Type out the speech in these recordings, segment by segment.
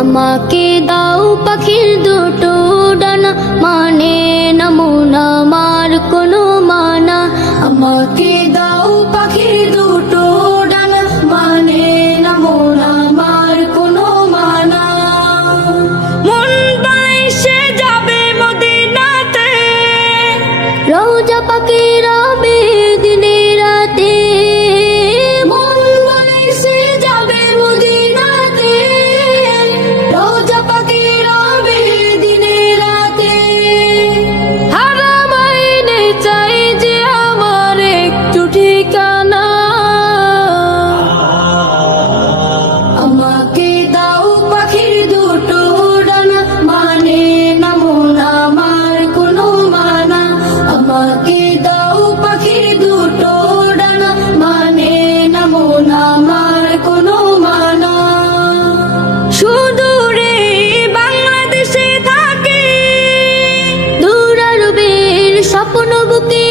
আমাকে দাও পাখির দুটো ডানা মানে নমুনা আমার কোনো মানা। আমাকে দাও পাখির দুটো স্বপ্ন বুকে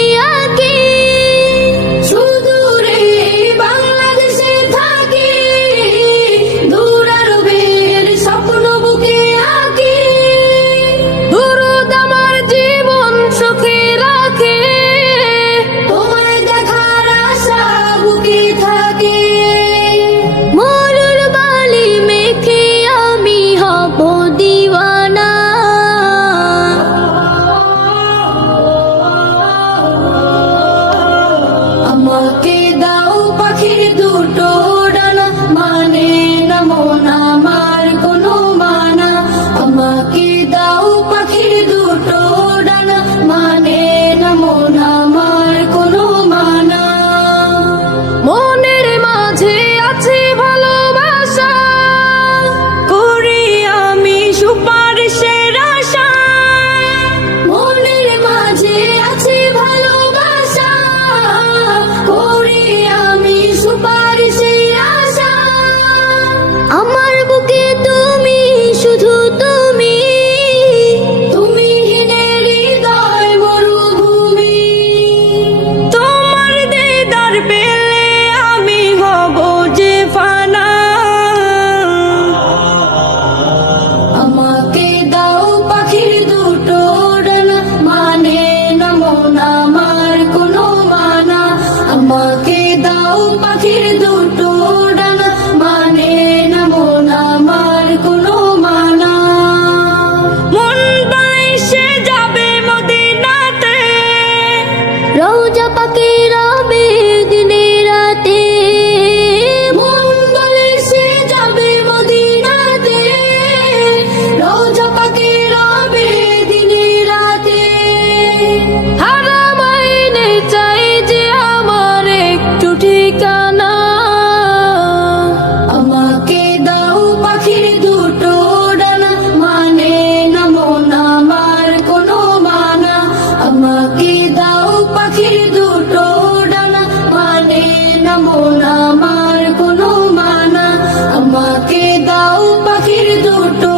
punto.